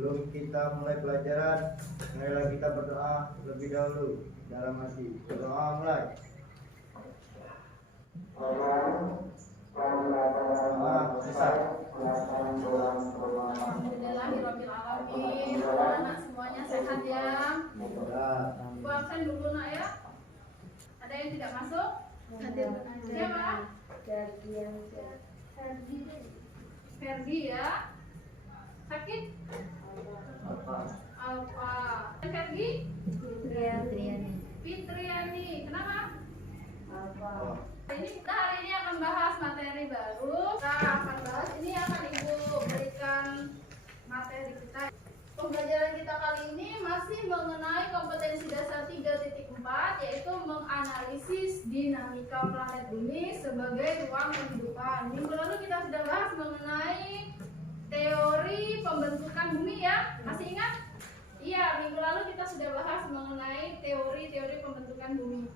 Sebelum kita mulai pelajaran, marilah kita berdoa terlebih dahulu dalam hati. Berdoa mulai. Alhamdulillahirrahmanirrahim. Anak semuanya sehat ya. Bu absen dulu nak ya. Ada yang tidak masuk? Siapa? Ferdi ya. Sakit? Apa? Ferdi? Fitriani. Kenapa? Kita hari ini akan bahas materi baru. Kita akan bahas, ini akan Ibu berikan materi kita. Pembelajaran kita kali ini masih mengenai kompetensi dasar 3.4, yaitu menganalisis dinamika planet bumi sebagai ruang kehidupan. Minggu lalu kita sudah bahas mengenai teori pembentukan bumi ya, masih ingat? Iya, minggu lalu kita sudah bahas mengenai teori-teori pembentukan bumi.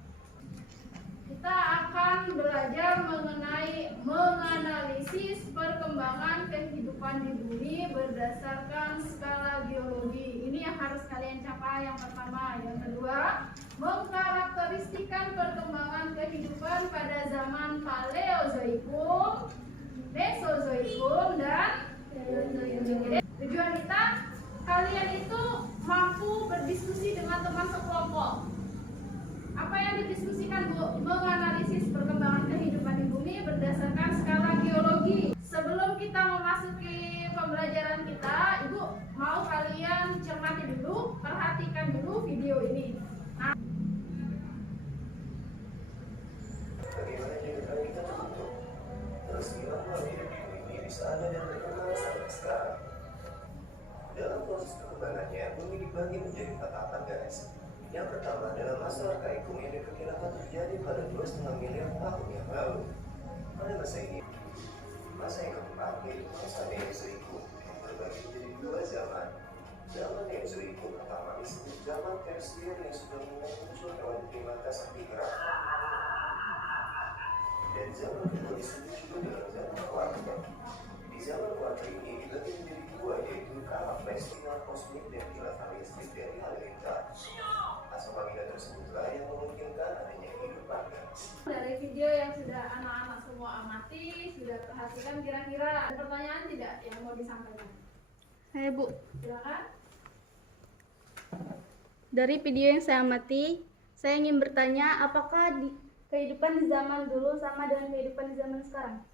Kita akan belajar mengenai menganalisis perkembangan kehidupan di bumi berdasarkan skala geologi. Ini yang harus kalian capai yang pertama. Yang kedua, mengkarakteristikan perkembangan kehidupan pada zaman Paleozoikum, Mesozoikum, dan Paleozoikum. Tujuan kita, kalian itu mampu berdiskusi dengan teman sekelompok. Apa yang didiskusikan, Bu? Menganalisis perkembangan kehidupan di bumi berdasarkan skala geologi. Sebelum kita memasuki pembelajaran kita, Ibu mau kalian cermati dulu, perhatikan dulu video ini. Bagaimana kehidupan kita terbentuk? Terus gimana hidup di bumi ini bisa ada dan berkembang sampai sekarang? Dalam proses perkembangannya, bumi dibagi menjadi 4 abad, guys. Yang pertama adalah masa arkaikum yang diperkirakan terjadi pada 2,5 miliar tahun yang lalu. Pada masa ini, masa yang keempat yaitu masa Mesozoikum yang terbagi menjadi 2 zaman. Zaman Mesozoikum pertama disebut zaman Tersier yang sudah mulai muncul hewan primata saktigra. Dan zaman kedua disebut juga dengan zaman Kuarter. Di zaman Kuarter ini dibagi menjadi 2, yaitu kala Palestina kosmik dan kala listrik dari halilintar. Asal kita tersebutlah yang memungkinkan adanya kehidupan. Dari video yang sudah anak-anak semua amati, sudah perhatikan, kira-kira ada pertanyaan tidak yang mau disampaikan? Hai Bu, Silakan. dari video yang saya amati, saya ingin bertanya apakah kehidupan di zaman dulu sama dengan kehidupan di zaman sekarang?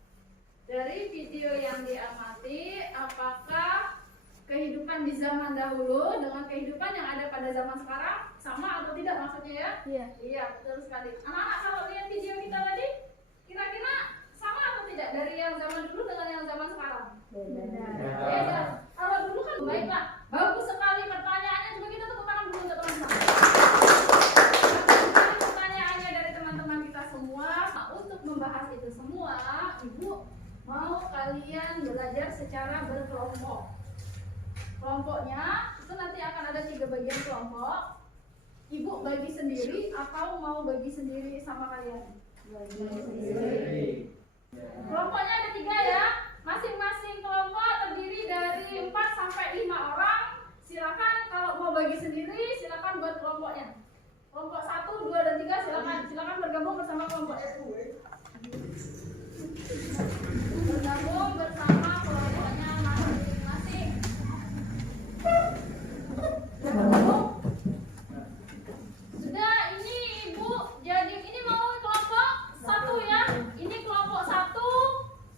Dari video yang diamati, apakah kehidupan di zaman dahulu dengan kehidupan yang ada pada zaman sekarang sama atau tidak maksudnya ya? Iya. Iya, betul sekali. Anak-anak kalau lihat video kita tadi, kira-kira sama atau tidak dari yang zaman dulu dengan yang zaman sekarang? Beda. Kalau dulu kan baiklah, bagus sekali pertanyaannya. Coba kita tepuk tangan dulu untuk teman-teman. Bagus sekali pertanyaannya dari teman-teman kita semua. Nah, untuk membahas itu semua, Ibu mau kalian belajar secara berkelompok. Kelompoknya itu nanti akan ada 3 bagian kelompok. Ibu bagi sendiri atau mau bagi sendiri sama kalian? Bagi sendiri. Kelompoknya ada 3 ya. Masing-masing kelompok terdiri dari 4 sampai 5 orang. Silakan kalau mau bagi sendiri, silakan buat kelompoknya. Kelompok 1, 2, dan 3 silakan bergabung bersama kelompok itu. Bergabung bersama kelompoknya masing-masing. Sudah, ini Ibu jadi ini mau kelompok 1 ya. Ini kelompok 1,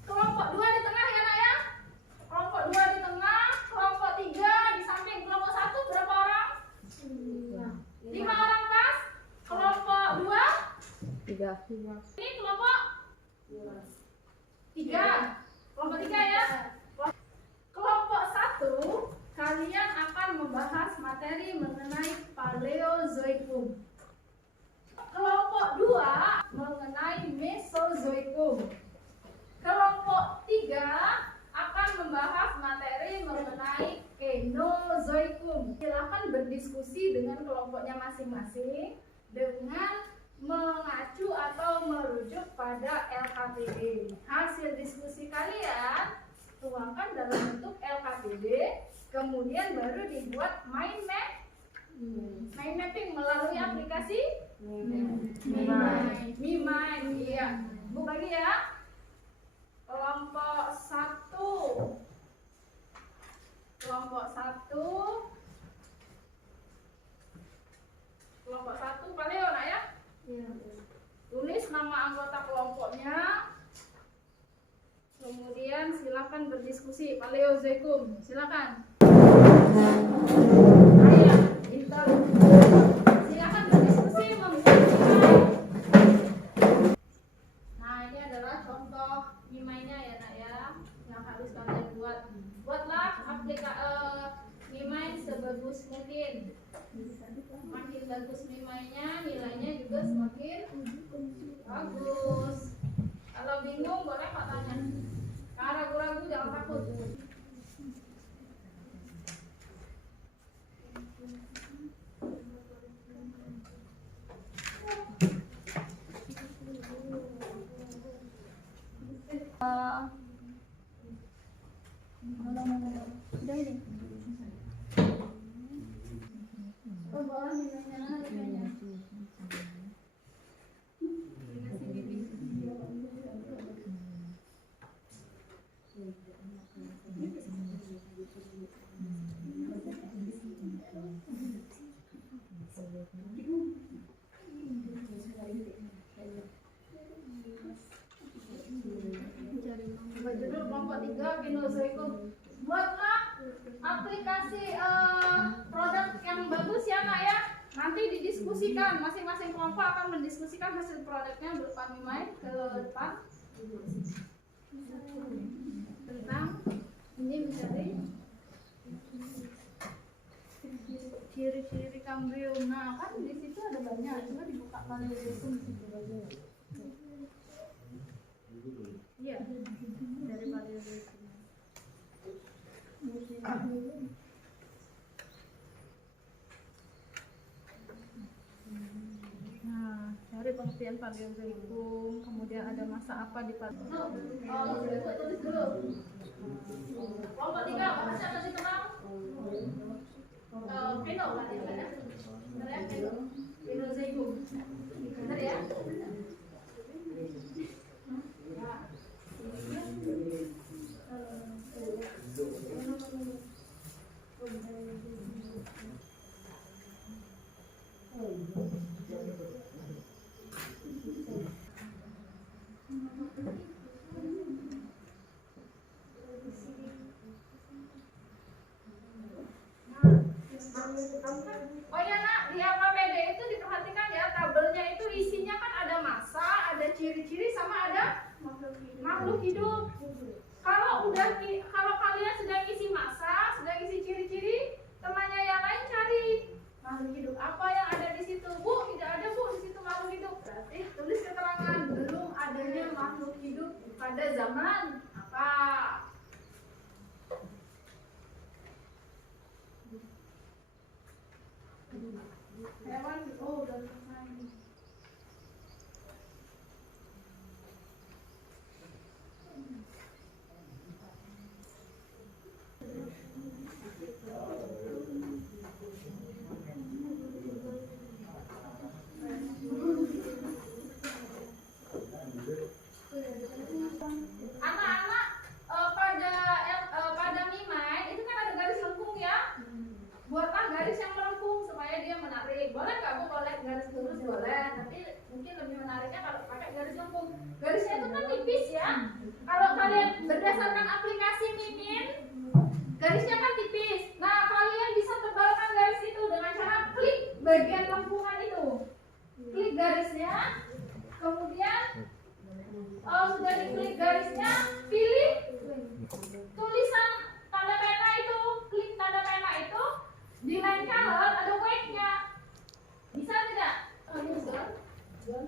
kelompok 2 di tengah ya nak ya. Kelompok 2 di tengah, kelompok 3 di samping kelompok 1 berapa orang? 5 orang kas. Kelompok 2? 3. Ini kelompok 3. Kelompok 3 ya. Kelompok 1 kalian akan membahas materi mengenai Paleozoikum. Kelompok 2 mengenai Mesozoikum. Kelompok 3 akan membahas materi mengenai Kenozoikum. Silakan berdiskusi dengan kelompoknya masing-masing dengan mengacu atau merujuk pada LKPD. Hasil diskusi kalian tuangkan dalam bentuk LKPD Kemudian baru dibuat mind mapping melalui aplikasi Mimind. Iya. Bu lagi ya. Kelompok 1. Kelompok 1 Paleo nak ya? Iya. Tulis nama anggota kelompoknya. Kemudian silakan berdiskusi. Paleo Zekum, silakan. Ayo, Intel. Silakan berdiskusi membuat nilai. Nah, ini adalah contoh nilainya ya nak ya, yang harus kalian buat. Buatlah nilai sebagus mungkin. Makin bagus nilainya juga semakin bagus. Kalau bingung boleh Pak tanya. Kalau ragu-ragu jangan takut. Udah ini. Oh, boleh nilainya. Judul kelompok 3 Kinozoikum. Buatlah aplikasi produk yang bagus ya nak ya. Nanti didiskusikan, masing-masing kelompok akan mendiskusikan hasil produknya berupa nilai ke depan tentang ini mencari ciri-ciri kambrium. Nah kan di situ ada banyak, coba dibuka kali itu. Iya, dari paleozoikum. Nah, cari pengertian paleozoikum, kemudian ada masa apa di paleozoikum. Tulis dulu. Kelompok 3, apa siapa sih kenal? Pino kan ya? Benar ya, Pino. Paleozoikum. Benar ya? Oh ya nak, di AKPD itu diperhatikan ya, tabelnya itu isinya kan ada massa, ada ciri-ciri, sama ada makhluk hidup. Kalau kalian sudah isi massa, sudah isi ciri-ciri, temannya yang lain cari makhluk hidup apa yang ada di situ. Bu, tidak ada bu di situ makhluk hidup. Berarti tulis keterangan belum adanya makhluk hidup pada zaman apa. Hewan, oh udah selesai. Anak-anak pada Mimind itu kan ada garis lengkung ya. Buatlah garis yang melengkung supaya dia menarik. Boleh nggak bu? Boleh garis lurus boleh. Tapi mungkin lebih menariknya kalau pakai garis lengkung. Garisnya itu kan tipis ya. Kalau kalian berdasarkan aplikasi Mimin, garisnya kan tipis. Nah kalian bisa tebalkan garis itu dengan cara klik bagian lengkungan itu. Klik garisnya, kemudian sudah diklik garisnya, pilih tulisan tanda pena itu, klik tanda pena itu. Di line color ada weight-nya. Bisa tidak? John.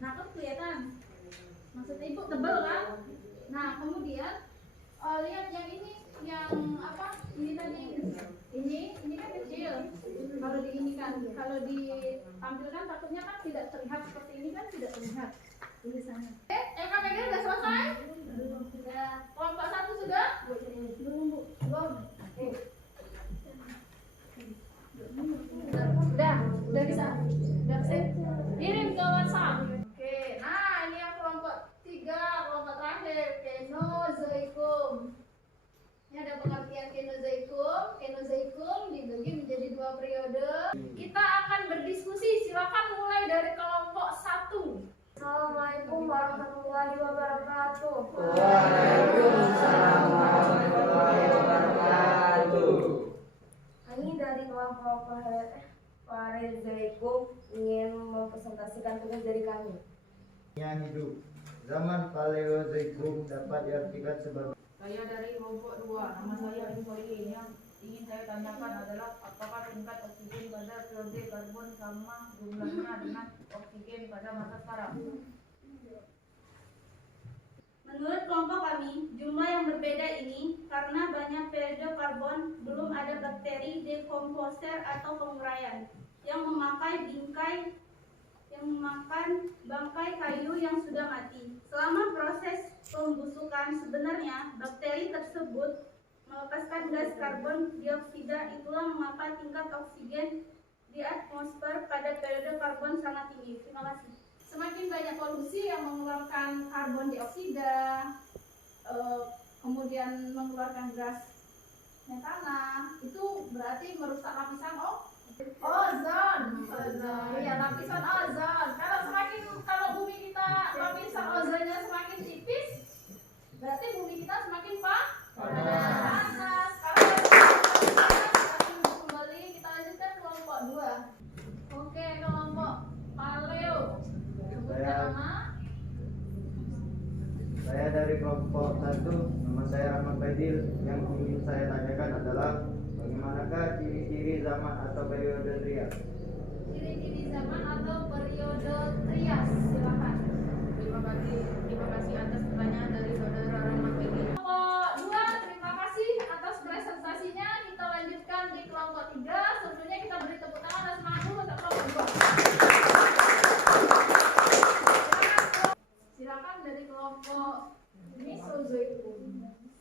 Nah, kan kelihatan. Maksudnya ibu tebal kan? Nah, kemudian lihat yang ini, yang apa? Ini tadi. Ini kan kecil. Kalau kalau ditampilkan takutnya kan tidak terlihat seperti ini kan tidak terlihat tulisannya. KPG udah selesai? Sudah. Kelompok 1 sudah? Belum bu. ingin mempresentasikan tugas dari kami. Yang hidup. Zaman Paleozoikum dapat diartikan sebagai Saya dari kelompok 2, nama saya Infori. Yang ingin saya tanyakan adalah apakah tingkat oksigen pada periode karbon sama jumlahnya dengan oksigen pada masa sekarang? Menurut kelompok kami, jumlah yang berbeda ini karena banyak periode karbon belum ada bakteri dekomposer atau penguraian yang memakan bangkai kayu yang sudah mati. Selama proses pembusukan, sebenarnya bakteri tersebut melepaskan gas karbon dioksida. Itulah mengapa tingkat oksigen di atmosfer pada periode karbon sangat tinggi. Terima kasih. Semakin banyak polusi yang mengeluarkan karbon dioksida, kemudian mengeluarkan gas metana, itu berarti merusak lapisan ozon. Ya, lapisan ozon. Kalau bumi kita lapisan ozonnya semakin tipis, berarti bumi kita semakin panas. Kembali kita lanjutkan kelompok 2. Oke, kelompok paleo. Saya dari kelompok 1, nama saya Rahmat Baidil. Yang ingin saya tanyakan adalah bagaimanakah ciri-ciri zaman atau periode Trias? Ciri-ciri zaman atau periode Trias, silakan. Terima kasih atas pertanyaan dari saudara Rahmat Bedi. Kelompok 2, terima kasih atas presentasinya. Kita lanjutkan di kelompok 3. Sebelumnya kita beri tepuk tangan dan semangat dulu untuk kelompok 2. Silakan dari kelompok Mesozoikum.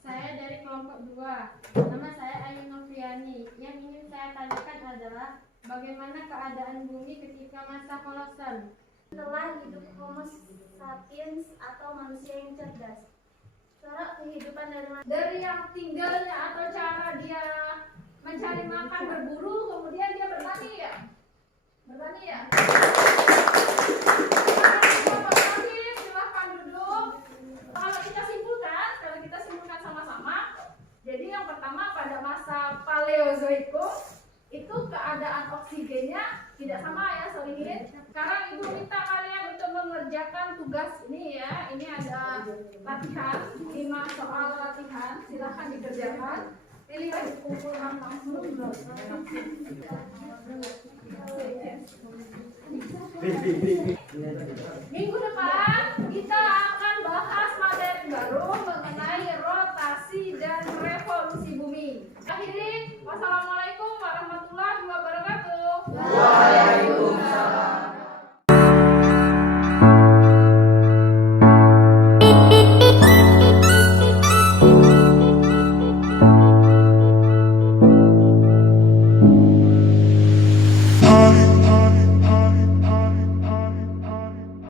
Saya dari kelompok 2. Nama saya Ayu Noviani. Yang ingin saya tanyakan adalah bagaimana keadaan bumi ketika masa kolosan? Setelah hidup Homo sapiens atau manusia yang cerdas. Cara kehidupan Dari yang tinggalnya atau cara dia mencari makan berburu, kemudian dia bertani ya. Silahkan duduk. Kalau kita simpulkan sama-sama. Jadi yang pertama pada masa Paleozoikum itu keadaan oksigennya tidak sama ya, Solihin. Sekarang Ibu minta kalian untuk mengerjakan tugas ini ya. Ini ada latihan, 5 soal latihan. Silahkan dikerjakan. Pilih kumpulan langsung. Minggu depan